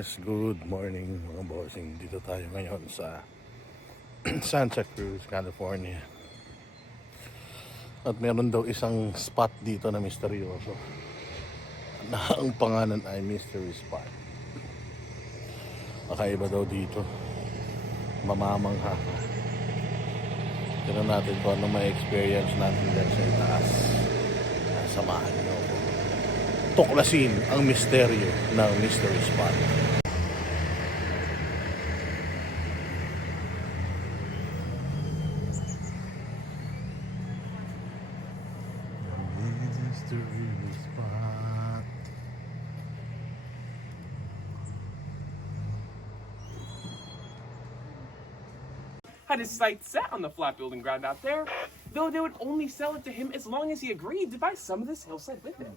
Yes, good morning mga bossing. Dito tayo ngayon sa Santa Cruz, California. At meron daw isang spot dito na misteryoso na ang pangalan ay Mystery Spot. Kakaiba daw dito. Mamamangha. Tignan natin kung ano may experience natin dyan sa itaas. Samahan nyo ako. Tuklasin ang misteryo ng Mystery Spot. Mystery Spot. Had his sights set on the flat building ground out there, though they would only sell it to him as long as he agreed to buy some of this hillside with him.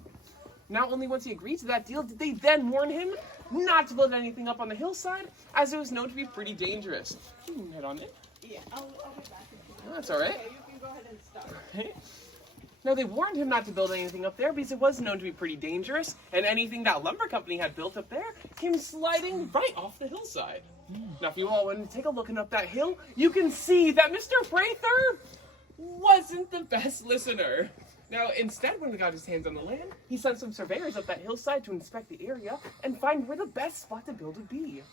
Not only once he agreed to that deal did they then warn him not to build anything up on the hillside, as it was known to be pretty dangerous. You can head on in. Yeah, I'll be back. Oh, that's all right. Okay, you can go ahead and start. Okay. Now, they warned him not to build anything up there because it was known to be pretty dangerous, and anything that lumber company had built up there came sliding right off the hillside. Now, if you all want to take a look up that hill, you can see that Mr. Prather wasn't the best listener. Now, instead, when he got his hands on the land, he sent some surveyors up that hillside to inspect the area and find where the best spot to build would be.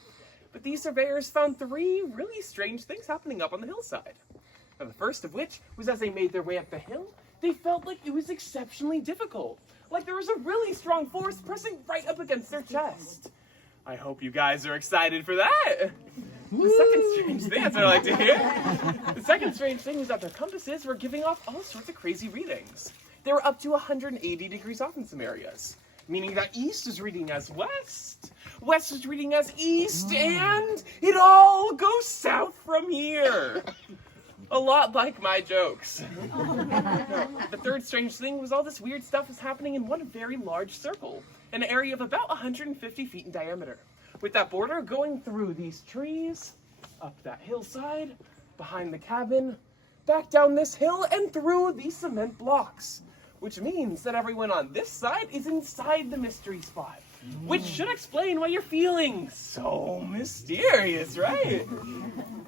But these surveyors found three really strange things happening up on the hillside. Now, the first of which was as they made their way up the hill, they felt like it was exceptionally difficult. Like there was a really strong force pressing right up against their chest. I hope you guys are excited for that. The second strange thing, that's what I like to hear. The second strange thing was that their compasses were giving off all sorts of crazy readings. They were up to 180 degrees off in some areas, meaning that east is reading as west, west is reading as east, and it all goes south from here. A lot like my jokes. The third strange thing was all this weird stuff was happening in one very large circle, an area of about 150 feet in diameter, with that border going through these trees, up that hillside, behind the cabin, back down this hill, and through these cement blocks, which means that everyone on this side is inside the mystery spot, which should explain why you're feeling so mysterious, right?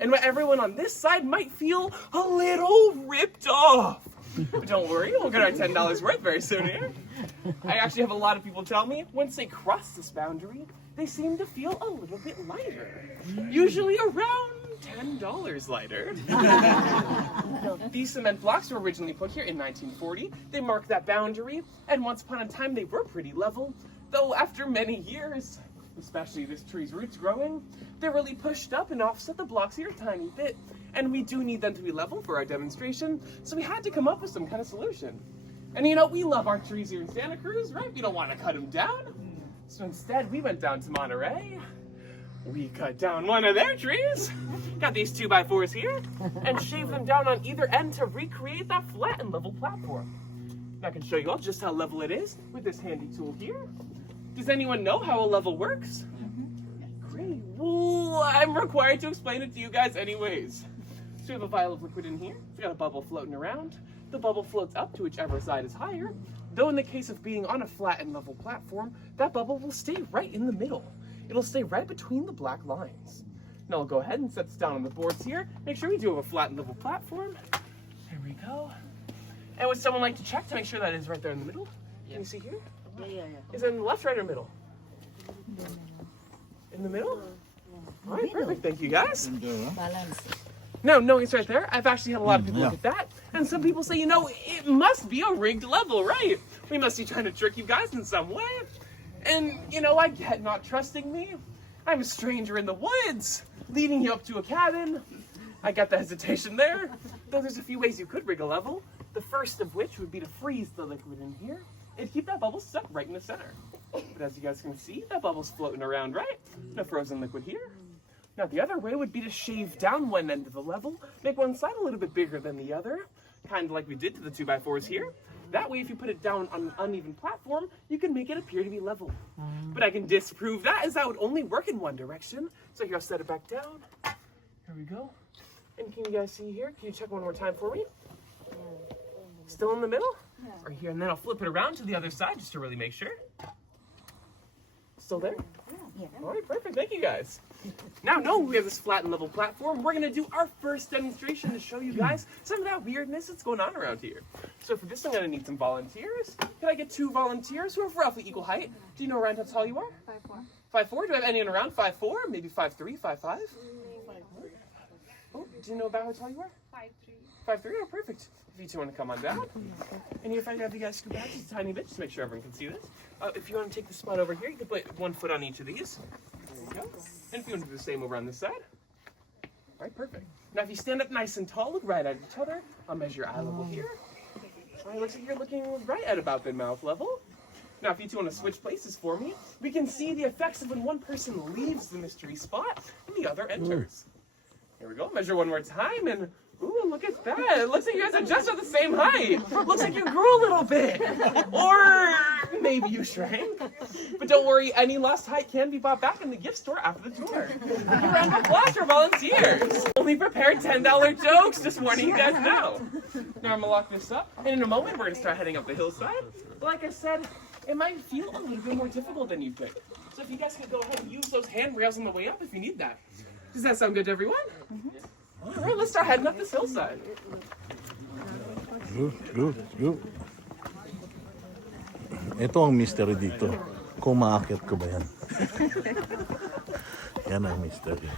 And why everyone on this side might feel a little ripped off. But don't worry, we'll get our $10 worth very soon here. I actually have a lot of people tell me once they cross this boundary, they seem to feel a little bit lighter. Usually around $10 lighter. These cement blocks were originally put here in 1940. They marked that boundary, and once upon a time they were pretty level, though after many years, especially this tree's roots growing, they really pushed up and offset the blocks here a tiny bit, and we do need them to be level for our demonstration, so we had to come up with some kind of solution. And you know, we love our trees here in Santa Cruz, right? We don't want to cut them down. So instead, we went down to Monterey. We cut down one of their trees, got these 2x4s here, and shaved them down on either end to recreate that flat and level platform. And I can show you all just how level it is with this handy tool here. Does anyone know how a level works? Great. Well, I'm required to explain it to you guys anyways. So we have a vial of liquid in here. We got a bubble floating around. The bubble floats up to whichever side is higher. Though in the case of being on a flat and level platform, that bubble will stay right in the middle. It'll stay right between the black lines. Now I'll go ahead and set this down on the boards here. Make sure we do have a flat and level platform. There we go. And would someone like to check to make sure that is right there in the middle? Can you see here? Yeah. Is it in the left, right, or middle? In the middle? All right, perfect. Thank you, guys. Balance. No, it's right there. I've actually had a lot of people look at that. And some people say, you know, it must be a rigged level, right? We must be trying to trick you guys in some way. And, you know, I get not trusting me. I'm a stranger in the woods, leading you up to a cabin. I got the hesitation there. Though there's a few ways you could rig a level. The first of which would be to freeze the liquid in here and keep that bubble stuck right in the center. But as you guys can see, that bubble's floating around, right? No frozen liquid here. Now the other way would be to shave down one end of the level, make one side a little bit bigger than the other, kind of like we did to the 2x4s here. That way, if you put it down on an uneven platform, you can make it appear to be level. But I can disprove that, as that would only work in one direction. So here, I'll set it back down. Here we go. And can you guys see here? Can you check one more time for me? Still in the middle? Right here, and then I'll flip it around to the other side just to really make sure. Still there? All right, perfect. Thank you guys. Now, knowing we have this flat and level platform, we're going to do our first demonstration to show you guys some of that weirdness that's going on around here. So for this, I'm going to need some volunteers. Can I get 2 volunteers who are roughly equal height? Do you know around how tall you are? 5'4". 5'4"? Do I have anyone around 5'4"? Maybe 5'3", 5'5"? Oh, do you know about how tall you are? 5'3". 5'3", oh, perfect. If you two want to come on down. And if I have you guys scoot back just a tiny bit, just to make sure everyone can see this. If you want to take the spot over here, you can put 1 foot on each of these. There you go. And if you want to do the same over on this side. All right, perfect. Now if you stand up nice and tall, look right at each other. I'll measure your eye level here. All right, looks like you're looking right at about the mouth level. Now if you two want to switch places for me, we can see the effects of when one person leaves the mystery spot and the other enters. Here we go, measure one more time, and ooh, look at that. It looks like you guys are just at the same height. Looks like you grew a little bit. Or maybe you shrank. But don't worry, any lost height can be bought back in the gift store after the tour. Give a round of applause for volunteers. Only prepared $10 jokes, just warning you guys now. Now I'm gonna lock this up, and in a moment we're gonna start heading up the hillside. But like I said, it might feel a little bit more difficult than you think. So if you guys can go ahead and use those handrails on the way up if you need that. Does that sound good to everyone? All right, let's start heading up this hillside. Good. Ito ang mystery dito. Kung maakyat ko ba yan? Yan ang mystery.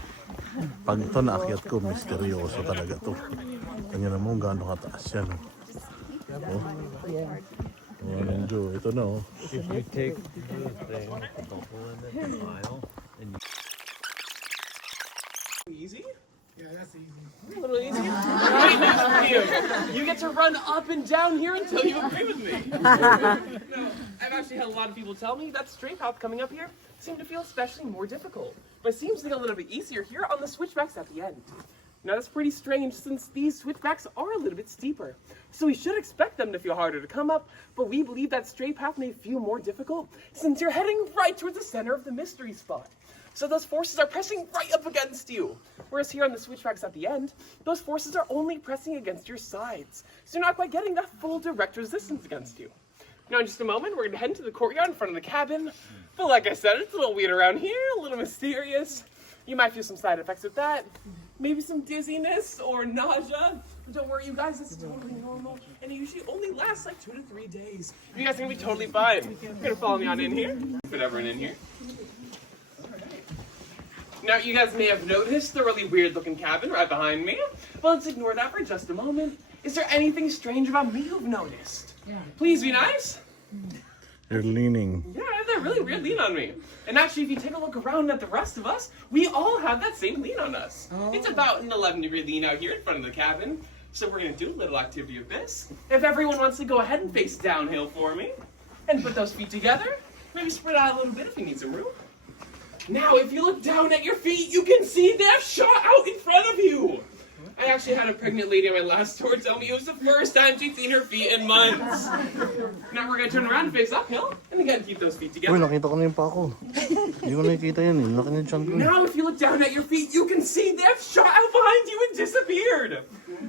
Pag ito naakyat ko, misteryoso talaga to. Kanya naman gaano kataas yan. Oh. Oh, ito na oh. If you take the thing, the hole in the pile, and Easy? Yeah, that's easy. A little easy. Right next to you. You get to run up and down here until you agree with me. No, I've actually had a lot of people tell me that straight path coming up here seemed to feel especially more difficult, but it seems to get a little bit easier here on the switchbacks at the end. Now that's pretty strange since these switchbacks are a little bit steeper. So we should expect them to feel harder to come up, but we believe that straight path may feel more difficult since you're heading right towards the center of the mystery spot. So those forces are pressing right up against you. Whereas here on the switchbacks at the end, those forces are only pressing against your sides. So you're not quite getting that full direct resistance against you. Now in just a moment, we're gonna head into the courtyard in front of the cabin. But like I said, it's a little weird around here, a little mysterious. You might feel some side effects with that. Maybe some dizziness or nausea. But don't worry, you guys, this is totally normal. And it usually only lasts like 2 to 3 days. You guys are gonna be totally fine. You're gonna follow me on in here. Put everyone in here. Now, you guys may have noticed the really weird-looking cabin right behind me. But let's ignore that for just a moment. Is there anything strange about me you've noticed? Please be nice. You're leaning. Yeah, I have that really weird lean on me. And actually, if you take a look around at the rest of us, we all have that same lean on us. It's about an 11-degree lean out here in front of the cabin. So we're going to do a little activity of this. If everyone wants to go ahead and face downhill for me, and put those feet together, maybe spread out a little bit if you need some room. Now, if you look down at your feet, you can see that shot out in front of you. I actually had a pregnant lady on my last tour tell me it was the first time she'd seen her feet in months. Now we're going to turn around and face uphill, and again, keep those feet together. Uy, nakita ko na yung pako. Hindi ko nakikita yan eh. Laki na yung tiyan ko. Now, if you look down at your feet, you can see that shot out behind you and disappeared.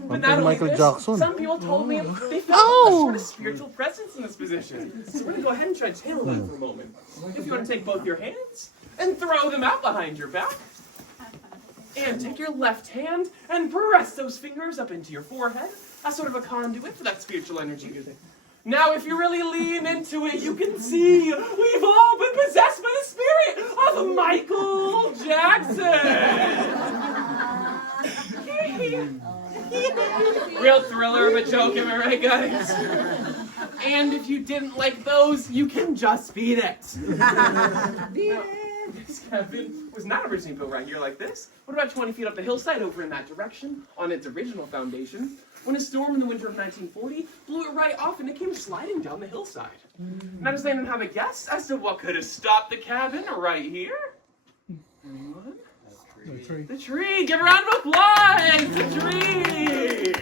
But not only Michael this, Jackson. some people told me they felt a sort of spiritual presence in this position. So we're going to go ahead and try to channel that for a moment. If you want to take both your hands and throw them out behind your back. And take your left hand and press those fingers up into your forehead as sort of a conduit for that spiritual energy. Now, if you really lean into it, you can see we've all been possessed by the spirit of Michael Jackson. Real thriller of a joke, am I right, guys? And if you didn't like those, you can just beat it. This cabin was not originally built right here like this. What about 20 feet up the hillside over in that direction on its original foundation? When a storm in the winter of 1940 blew it right off and it came sliding down the hillside. Now does anyone have a guess as to what could have stopped the cabin right here? Anyone? The tree! Give a round of applause! The tree!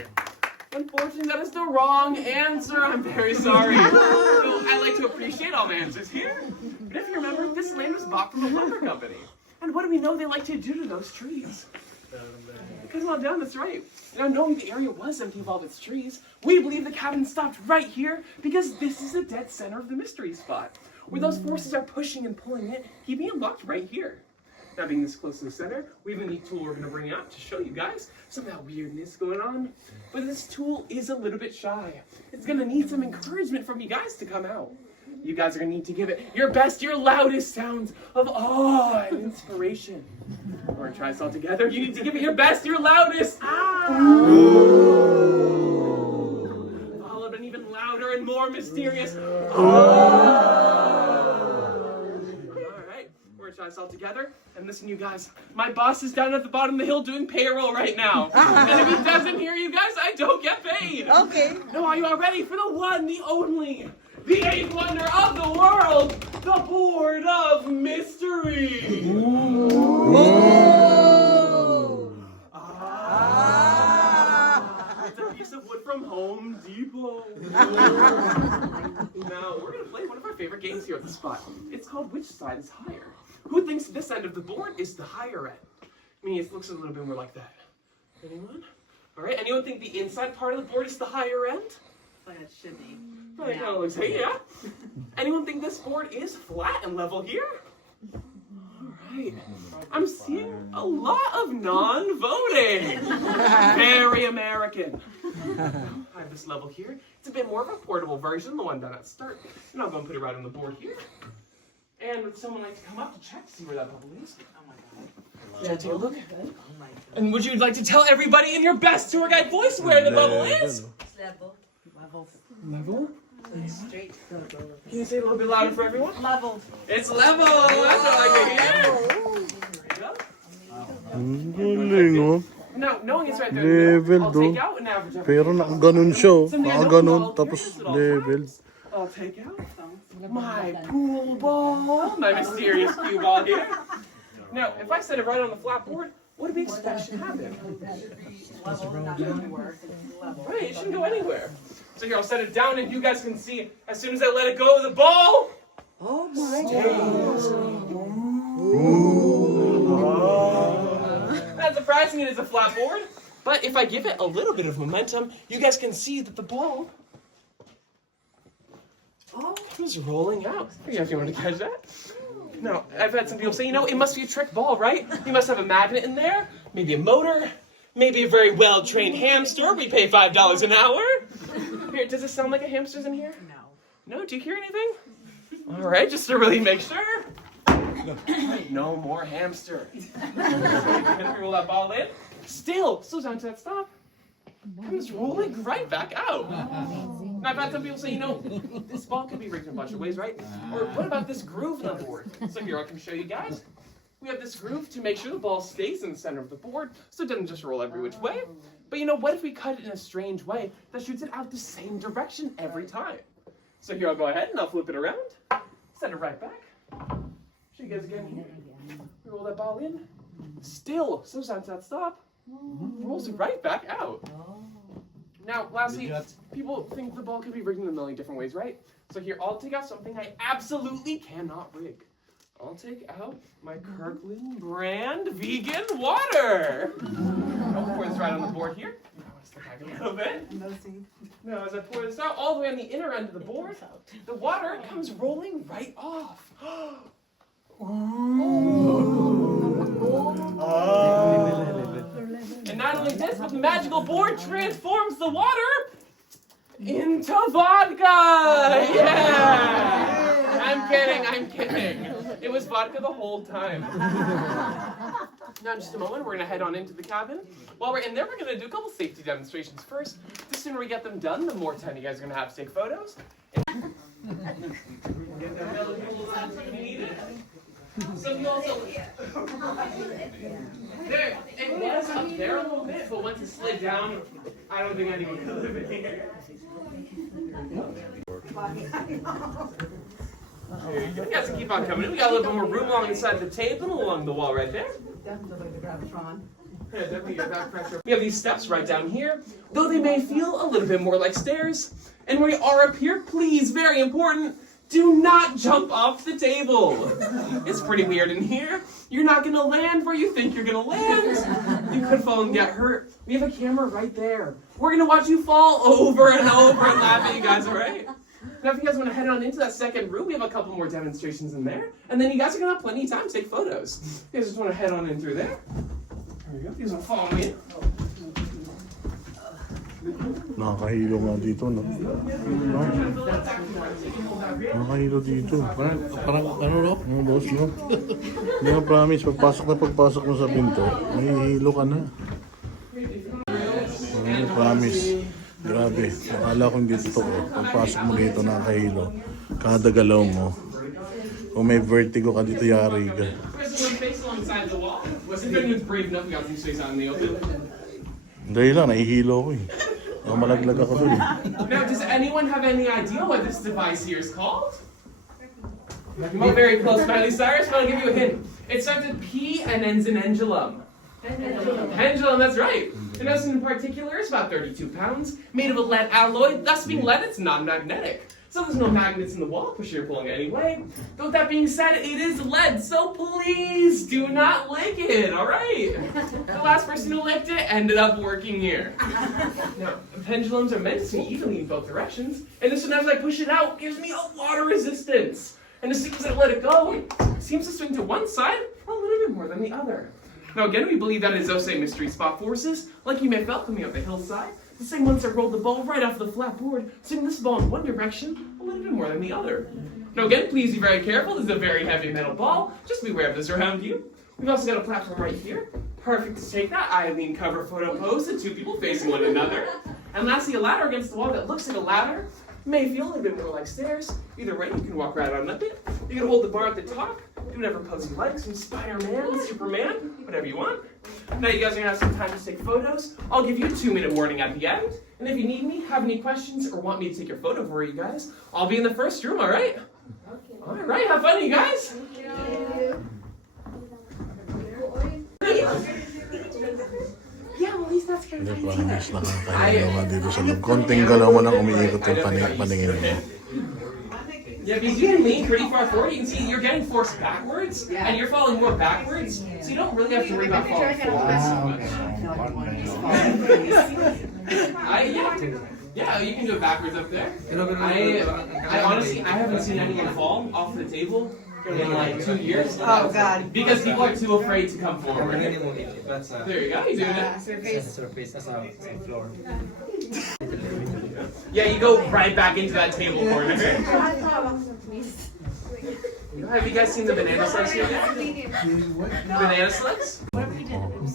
Unfortunately, that is the wrong answer. I'm very sorry. So, I like to appreciate all my answers here. But if you remember, this land was bought from a lumber company. And what do we know they like to do to those trees? Cut them all down, that's right. Now, knowing the area was empty of all of its trees, we believe the cabin stopped right here because this is the dead center of the mystery spot. where those forces are pushing and pulling it, keeping it locked right here. Now being this close to the center, we have a neat tool we're going to bring out to show you guys some of that weirdness going on. But this tool is a little bit shy. It's going to need some encouragement from you guys to come out. You guys are going to need to give it your best, your loudest sounds of awe and inspiration. We're going to try this all together. You need to give it your best, your loudest. Followed an even louder and more mysterious. Try this all together. And listen, you guys, my boss is down at the bottom of the hill doing payroll right now. And if he doesn't hear you guys, I don't get paid. Okay. Now, are you all ready for the one, the only, the eighth wonder of the world, the Board of Mystery? It's a piece of wood from Home Depot. Now, we're going to play one of our favorite games here at the spot. It's called Which Side is Higher? Who thinks this end of the board is the higher end? I mean, it looks a little bit more like that. Anyone? All right, anyone think the inside part of the board is the higher end? Like it should be. Probably kind of looks, hey, yeah. Anyone think this board is flat and level here? All right. I'm seeing a lot of non-voting. Very American. I have this level here. It's a bit more of a portable version, the one down at start. And I'll go and put it right on the board here. And would someone like to come up to check to see where that bubble is? Oh my god. Yeah, take a look. Oh my god. And would you like to tell everybody in your best tour guide voice where the bubble is? It's level. Level. Level? Straight. Can you say it a little bit louder for everyone? Level. It's level! That's what I like to hear! There you go. Now, knowing it's right there in the middle, I'll take out an average of Pero nakaganon siya, oh. Nakaganon, tapos level. I'll take out my pool ball, my mysterious cue ball here. Now, if I set it right on the flat board, what do we expect should happen? Right, it shouldn't go anywhere. So here, I'll set it down and you guys can see, as soon as I let it go, the ball Oh my god. Not surprising it is a flat board, but if I give it a little bit of momentum, you guys can see that the ball comes rolling out. Yeah, if you want to catch that. Now, I've had some people say, you know, it must be a trick ball, right? You must have a magnet in there, maybe a motor, maybe a very well-trained hamster. We pay $5 an hour. Here, does it sound like a hamster's in here? No. No? Do you hear anything? All right, just to really make sure. No more hamster. Gonna roll that ball in. Still down to that stop. Comes rolling right back out. Now, I've had some people say, you know, this ball could be rigged in a bunch of ways, right? Or what about this groove in the board? So here, I can show you guys. We have this groove to make sure the ball stays in the center of the board, so it doesn't just roll every which way. But you know, what if we cut it in a strange way that shoots it out the same direction every time? So here, I'll go ahead and I'll flip it around, set it right back. Show you guys again here. Roll that ball in. Still, sometimes that stop. Rolls it right back out. Now, lastly, people think the ball could be rigged in a million different ways, right? So here, I'll take out something I absolutely cannot rig. I'll take out my Kirkland brand vegan water. I'll pour this right on the board here. Now, I'll step back a little bit. Now, as I pour this out all the way on the inner end of the board, the water comes rolling right off. And not only this, but the magical board transforms the water into vodka! Yeah! I'm kidding. It was vodka the whole time. Now in just a moment, we're gonna head on into the cabin. While we're in there, we're gonna do a couple safety demonstrations first. The sooner we get them done, the more time you guys are gonna have to take photos. Some of you also there, it was up there a little bit, but once it slid down, I don't think anyone could live in here. There you go. You guys can keep on coming in. We got a little bit more room along inside the table, along the wall right there. Definitely the Gravitron. Yeah, definitely get back pressure. We have these steps right down here, though they may feel a little bit more like stairs. And when you are up here, please, very important, do not jump off the table. It's pretty weird in here. You're not gonna land where you think you're gonna land. You could fall and get hurt. We have a camera right there. We're gonna watch you fall over and over and laugh at you guys, all right? Now, if you guys want to head on into that second room, we have a couple more demonstrations in there. And then you guys are going to have plenty of time to take photos. You guys just want to head on in through there. There we go. You guys want to follow me in? Nakakahilo nga dito, no? Nakakahilo dito. Parang ano, no? Boss, no? Hindi nga promise, pagpasok mo sa pinto, may hilo ka na. Promise. Grabe. Akala ko hindi totoo. Pagpasok mo dito, nakakahilo. Kada galaw mo. Kung may vertigo ka dito, yari ka. Dahil lang, nahihilo ko eh. Malaglag ako dun eh. Now, does anyone have any idea what this device here is called? You're very close, Miley Cyrus. I'll give you a hint. It starts with P and ends in pendulum. Pendulum, that's right. And this in particular is about 32 pounds, made of a lead alloy. Thus being lead, it's non-magnetic. So there's no magnets in the wall, push you're pulling anyway. But with that being said, it is lead, so please do not lick it, alright? The last person who licked it ended up working here. Now, pendulums are meant to swing evenly in both directions, and as soon as I push it out, it gives me a lot of resistance. And as soon as I let it go, it seems to swing to one side a little bit more than the other. Now again, we believe that is those same mystery spot forces, like you may have felt coming up the hillside. The same ones that rolled the ball right off the flat board, swing this ball in one direction a little bit more than the other. Now again, please be very careful. This is a very heavy metal ball. Just be aware of this around you. We've also got a platform right here. Perfect to take that Eileen cover photo pose, the two people facing one another. And lastly, a ladder against the wall that looks like a ladder. May feel a little bit more like stairs. Either way, you can walk right on up it. You can hold the bar at the top. Do whatever pose you like, some Spider-Man, Superman, whatever you want. Now you guys are gonna have some time to take photos. I'll give you a 2-minute warning at the end. And if you need me, have any questions, or want me to take your photo for you guys, I'll be in the first room, alright? Okay. Alright, have fun, you guys! Thank you. Yeah, well, at least that's kind of Promise, nakakahilo nga dito sa loob. Konting galaw mo lang umiikot yung paningin mo. Yeah, because you can lean pretty far forward. You can see you're getting forced backwards, and you're falling more backwards, so you don't really have to worry about falling forward so much. Yeah, you can go backwards up there. I honestly, I haven't seen anyone fall off the table in like 2 years. Oh, God. Because people are too afraid to come forward. There you go, you're doing it. Surface, that's a floor. Yeah, you go right back into that table corner. Have you guys seen the banana slice here yet? Banana slice?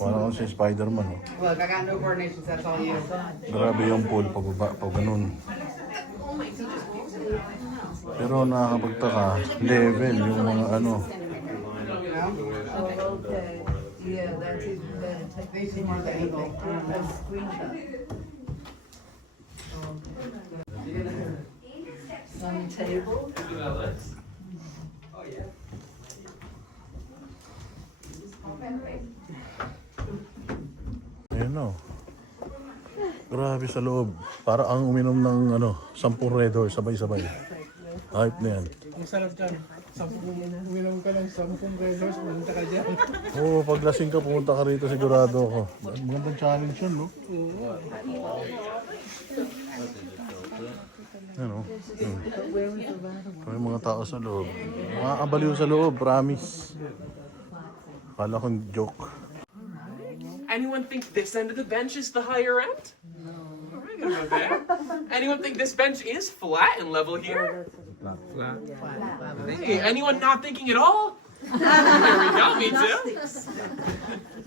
Parang si Spider-Man. Oh. Look, I got no coordination, so that's all you. Grabe yung pool pag ganun. Pero nakakapagtaka, level yung mga ano. Okay. Yeah, that's it. This is more the angle. That's screenshot. Some table. Ayun o. Grabe sa loob. Para ang uminom ng 10 Red Horse sabay-sabay. Hype na yan. Masarap dyan. Uminom ka ng 10 pesos, pumunta ka dyan. Oo, pag lasing ka, pumunta ka rito, sigurado ako. Magandang challenge yun, no? Ano? May mga tao sa loob. Makakabaliw sa loob, promise. Akala kong joke. Anyone think this end of the bench is the higher end? No. Alright, go there. Anyone think this bench is flat and level here? Flat. Hey, anyone not thinking at all? There we go, me too.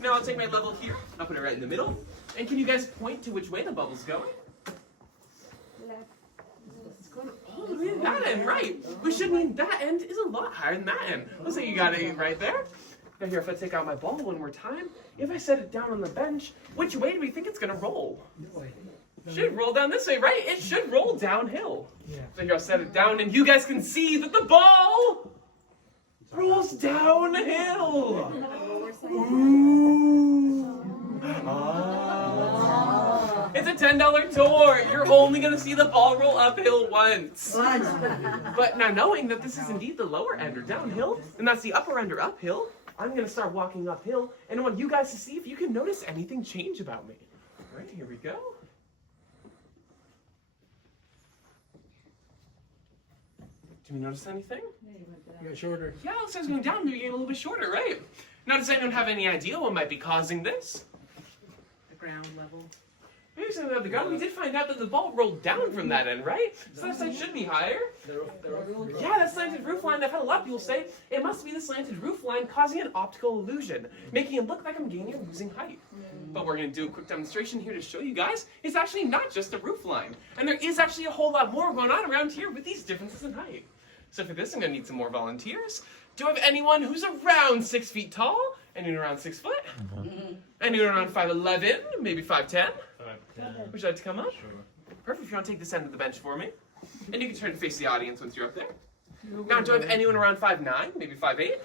Now I'll take my level here, I'll put it right in the middle. And can you guys point to which way the bubble's going? Oh, that end, right. We should mean that end is a lot higher than that end. Looks like you got it right there. Now here, if I take out my ball one more time, if I set it down on the bench, which way do we think it's gonna roll? Should roll down this way, right? It should roll downhill. Yeah. So here, I'll set it down, and you guys can see that the ball rolls downhill. It's a $10 tour. You're only gonna see the ball roll uphill once. But now knowing that this is indeed the lower end or downhill, and that's the upper end or uphill, I'm gonna start walking uphill, and I want you guys to see if you can notice anything change about me. All right, here we go. Do you notice anything? Yeah, shorter. Yeah, it looks like it's going down, maybe getting a little bit shorter, right? Now, does anyone have any idea what might be causing this? The ground level. Maybe something about the ground. We did find out that the ball rolled down from that end, right? So that side should be higher. Yeah, that slanted roof line. I've had a lot of people say it must be the slanted roof line causing an optical illusion, making it look like I'm gaining or losing height. But we're going to do a quick demonstration here to show you guys it's actually not just a roof line. And there is actually a whole lot more going on around here with these differences in height. So for this, I'm going to need some more volunteers. Do I have anyone who's around 6 feet tall? Anyone around 6 foot? Anyone around 5'11", maybe 5'10"? Would you like to come up? Sure. Perfect. If you want to take this end of the bench for me. And you can turn to face the audience once you're up there. Now, do I have anyone around 5'9", maybe 5'8"? Anyone?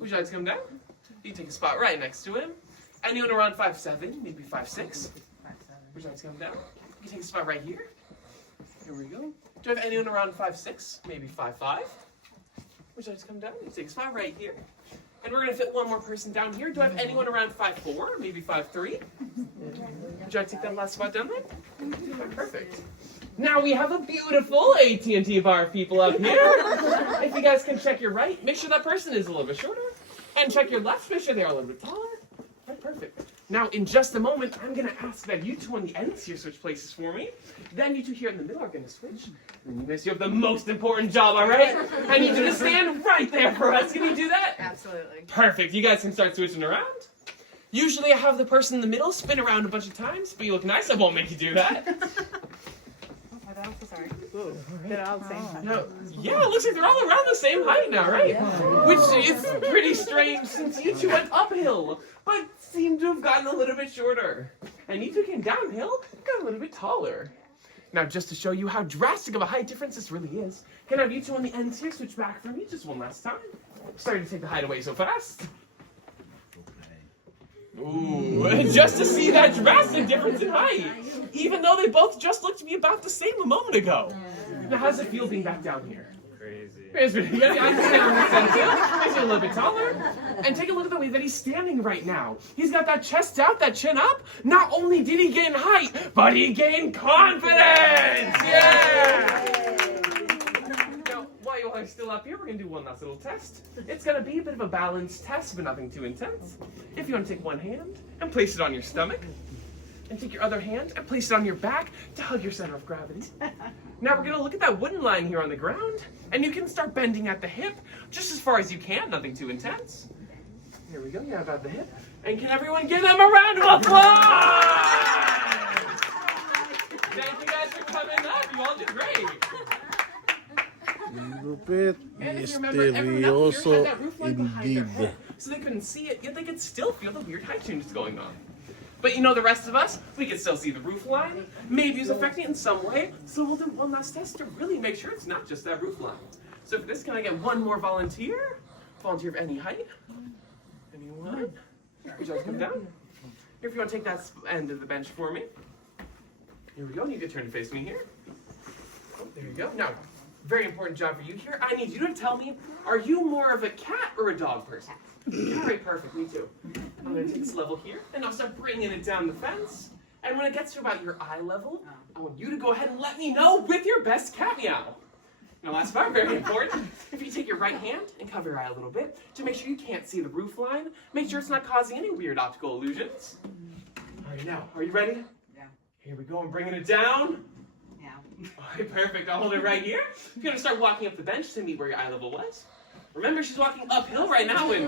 Would you like to come down? You can take a spot right next to him. Anyone around 5'7", maybe 5'6"? Would you like to come down? You can take a spot right here. Here we go. Do I have anyone around 5'6", maybe 5'5"? Would you like to come down? You can take a spot right here. And we're going to fit one more person down here. Do I have anyone around 5'4", maybe 5'3"? Would you like to take that last spot down there? Perfect. Now we have a beautiful AT&T bar of people up here. If you guys can check your right, make sure that person is a little bit shorter. And check your left, make sure they're a little bit taller. Right, perfect. Now, in just a moment, I'm going to ask that you two on the ends here switch places for me. Then you two here in the middle are going to switch. And you guys, you have the most important job, all right? I need you to stand right there for us. Can you do that? Absolutely. Perfect. You guys can start switching around. Usually I have the person in the middle spin around a bunch of times, but you look nice. I won't make you do that. I'm so sorry. They're all the same height. No, yeah, it looks like they're all around the same height now, right? Which is pretty strange since you two went uphill, but seem to have gotten a little bit shorter. And you two came downhill, got a little bit taller. Now, just to show you how drastic of a height difference this really is, can I have you two on the ends here switch back for me just one last time? Sorry to take the height away so fast. Ooh, just to see that drastic difference in height, even though they both just looked to be about the same a moment ago. Now, how's it feel being back down here? Crazy. It's pretty good. I can too. Makes you a little bit taller. And take a look at the way that he's standing right now. He's got that chest out, that chin up. Not only did he gain height, but he gained confidence! Yeah! Now, while you are still up here, we're going to do one last little test. It's going to be a bit of a balanced test, but nothing too intense. If you want to take one hand and place it on your stomach, and take your other hand and place it on your back to hug your center of gravity. Now we're going to look at that wooden line here on the ground, and you can start bending at the hip just as far as you can, nothing too intense. Here we go, yeah, about the hip. And can everyone give them a round of applause? Thank you guys for coming up. You all did great. Lupit. And if you remember, everyone up here had Misterioso that roof line behind their indeed. head, so they couldn't see it, yet they could still feel the weird height changes going on. But you know, the rest of us, we can still see the roof line. Maybe it's affecting it in some way. So we'll do one last test to really make sure it's not just that roof line. So for this, can I get one more volunteer? Volunteer of any height? Anyone? Would you like to come down? Here, if you want to take that end of the bench for me. Here we go. You can turn to face me here. Oh, there you go. Now, very important job for you here. I need you to tell me, are you more of a cat or a dog person? All right, perfect. Me too. I'm going to take this level here, and I'll start bringing it down the fence. And when it gets to about your eye level, I want you to go ahead and let me know with your best cat meow. Now, last part, very important. If you take your right hand and cover your eye a little bit to make sure you can't see the roof line, make sure it's not causing any weird optical illusions. All right, now, are you ready? Yeah. Here we go. I'm bringing it down. Yeah. All right, perfect. I'll hold it right here. You're going to start walking up the bench to meet where your eye level was. Remember, she's walking uphill right now, and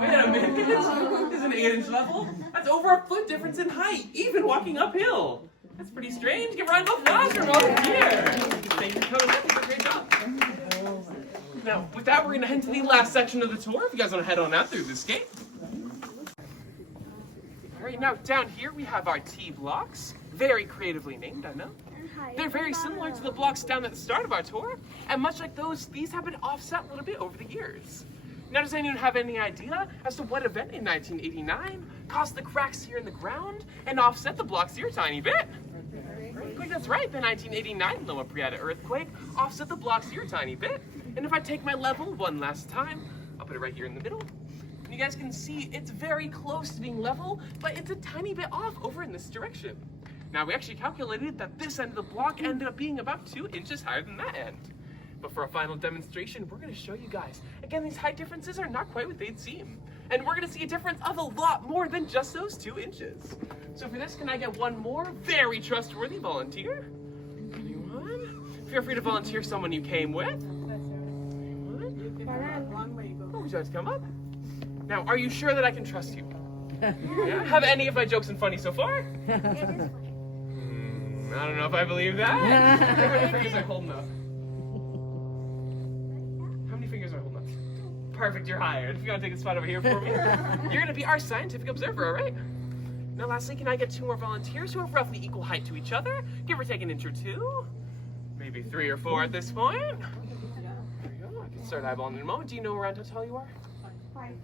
wait a minute, it's an 8-inch level. That's over a foot difference in height, even walking uphill. That's pretty strange. Give a round of applause for all here. Thank you for coming up. You did a great job. Now, with that, we're going to head to the last section of the tour. If you guys want to head on out through this gate. All right, now down here we have our T blocks. Very creatively named, I know. They're very similar to the blocks down at the start of our tour, and much like those, these have been offset a little bit over the years. Now, does anyone have any idea as to what event in 1989 caused the cracks here in the ground and offset the blocks here a tiny bit? Quick, that's right, the 1989 Loma Prieta earthquake offset the blocks here a tiny bit. And if I take my level one last time, I'll put it right here in the middle. And you guys can see it's very close to being level, but it's a tiny bit off over in this direction. Now, we actually calculated that this end of the block ended up being about 2 inches higher than that end. But for a final demonstration, we're going to show you guys. Again, these height differences are not quite what they'd seem. And we're going to see a difference of a lot more than just those 2 inches. So for this, can I get one more very trustworthy volunteer? Anyone? Feel free to volunteer someone you came with. Anyone? Oh, would you like to come up? Now, are you sure that I can trust you? Yeah? Have any of my jokes been funny so far? I don't know if I believe that. How many fingers am I holding up? How many fingers am I holding up? Perfect, you're hired. If you want to take a spot over here for me. You're going to be our scientific observer, all right? Now lastly, can I get 2 more volunteers who have roughly equal height to each other? Give or take an inch or 2. Maybe 3 or 4 at this point. There you go. I can start eyeballing in a moment. Do you know around how tall you are? 5'3".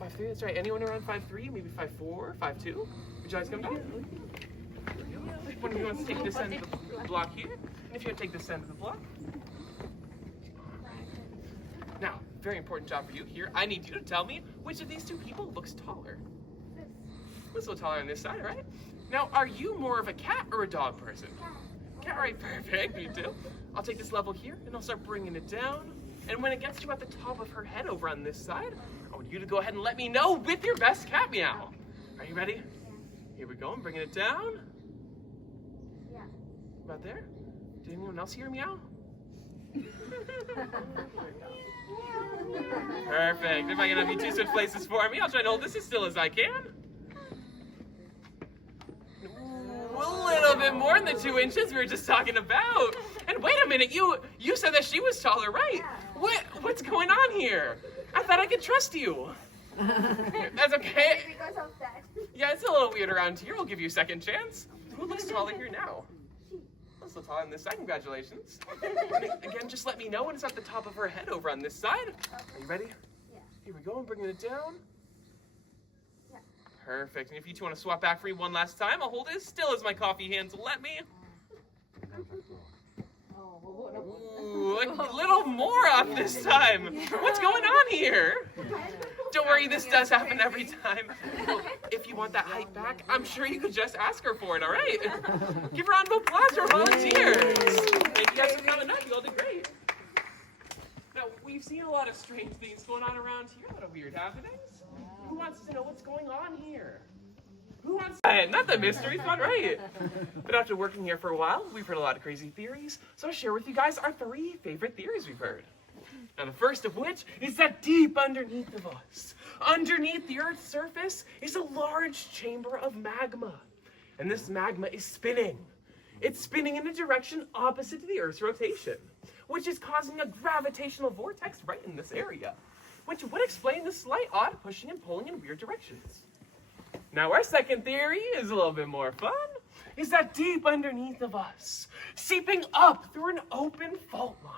5'3", that's right. Anyone around 5'3", maybe 5'4", 5'2"? Would you guys come down? One of you wants to take this end of the block here, and if you want to take this end of the block. Now, very important job for you here. I need you to tell me which of these 2 people looks taller. This a little taller on this side, right? Now, are you more of a cat or a dog person? Cat, right? Perfect. Me too. I'll take this level here, and I'll start bringing it down. And when it gets to at the top of her head over on this side, I want you to go ahead and let me know with your best cat meow. Are you ready? Here we go. I'm bringing it down. Yeah. About there. Did anyone else hear meow? Perfect. If I can have you 2 switch places for me, I'll try to hold this as still as I can. A little bit more than the 2 inches we were just talking about. And wait a minute, you said that she was taller, right? What's going on here? I thought I could trust you. That's okay. Because of that. Yeah, it's a little weird around here. We'll give you a second chance. Who looks taller here now? Looks a little taller on this side. Congratulations. Again, just let me know when it's at the top of her head over on this side. Are you ready? Yeah. Here we go. I'm bringing it down. Yeah. Perfect. And if you 2 want to swap back for me one last time, I'll hold it as still as my coffee hands will let me. Ooh, a little more off this time. What's going on here? Don't worry, this does happen every time. Well, if you want that height back, I'm sure you could just ask her for it, all right? Give her a round of applause for volunteers. Thank you guys for coming up. You all did great. Now, we've seen a lot of strange things going on around here, a lot of weird happenings. Who wants to know what's going on here? Who wants to... Not the mystery fun, right? But after working here for a while, we've heard a lot of crazy theories, so I'll share with you guys our 3 favorite theories we've heard. Now, the first of which is that deep underneath of us, underneath the Earth's surface, is a large chamber of magma. And this magma is spinning. It's spinning in a direction opposite to the Earth's rotation, which is causing a gravitational vortex right in this area, which would explain the slight odd pushing and pulling in weird directions. Now, our second theory is a little bit more fun, is that deep underneath of us, seeping up through an open fault line,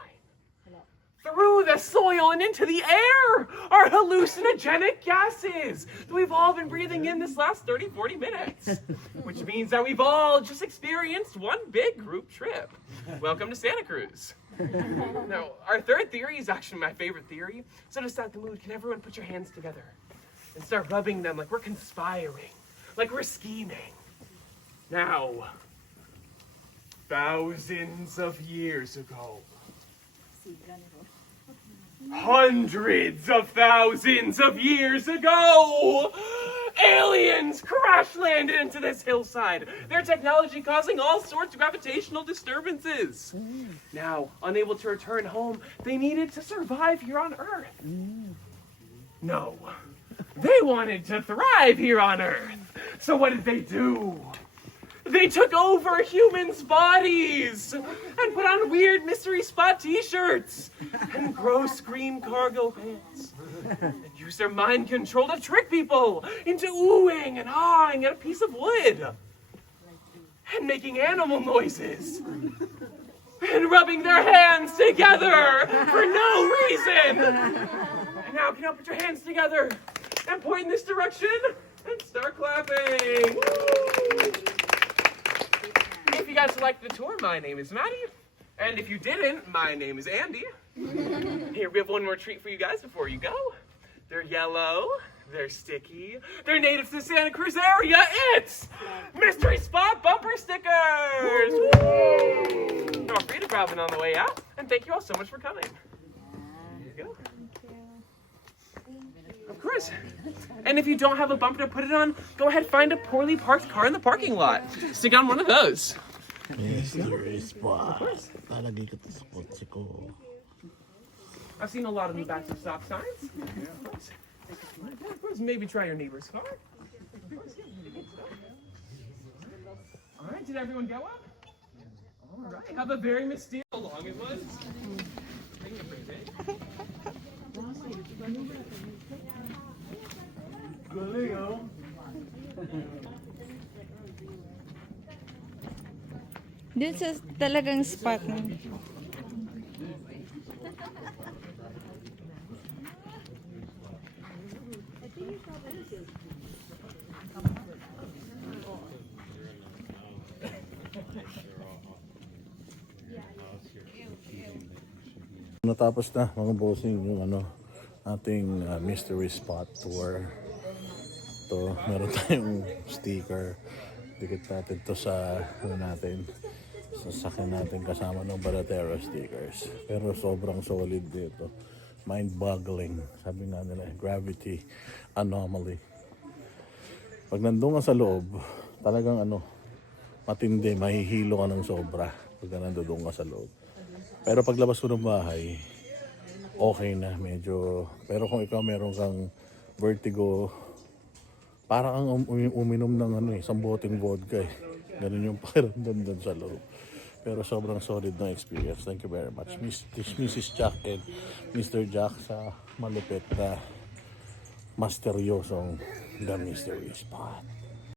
through the soil and into the air, are hallucinogenic gases that we've all been breathing in this last 30, 40 minutes, which means that we've all just experienced one big group trip. Welcome to Santa Cruz. Now, our third theory is actually my favorite theory. So to start the mood, can everyone put your hands together and start rubbing them like we're conspiring, like we're scheming. Now, thousands of years ago, hundreds of thousands of years ago, aliens crash landed into this hillside, their technology causing all sorts of gravitational disturbances. Now, unable to return home, they needed to survive here on Earth. No, they wanted to thrive here on Earth. So what did they do? They took over humans' bodies and put on weird mystery spot t-shirts and gross green cargo pants and used their mind control to trick people into oohing and ahhing at a piece of wood and making animal noises and rubbing their hands together for no reason. And now can you put your hands together and point in this direction and start clapping. Woo! If you guys liked the tour, my name is Maddie. And if you didn't, my name is Andy. Here, we have one more treat for you guys before you go. They're yellow, They're sticky. They're native to Santa Cruz area. It's Mystery Spot Bumper Stickers! Woo! Feel free to grab one on the way out. And thank you all so much for coming. Here you go. Of course. And if you don't have a bumper to put it on, go ahead, find a poorly parked car in the parking lot. Stick on one of those. Mystery spot. Talagay ko to sa kotse ko. I've seen a lot of them back to stop signs. Of course, maybe try your neighbor's car. All right, did everyone get one? All right, have a very mysterious. How long it was? Galing, oh. Dun sa talagang spot mo. Natapos na mga bossing yung ating mystery spot tour. To meron tayong sticker. Dikit natin to sa natin. Sa sakin natin kasama ng Baratero stickers. Pero sobrang solid dito. Mind-boggling. Sabi nga nila, gravity anomaly. Pag nandun ka sa loob, talagang matindi, mahihilo ka ng sobra pag nandun ka sa loob. Pero paglabas ko ng bahay, okay na medyo. Pero kung ikaw meron kang vertigo, parang kang uminom ng isang boteng vodka eh. Ganun yung pakiramdam doon sa loob. Pero sobrang solid na experience. Thank you very much. Mrs. Jack and Mr. Jack sa malupit na masteryosong The Mystery Spot.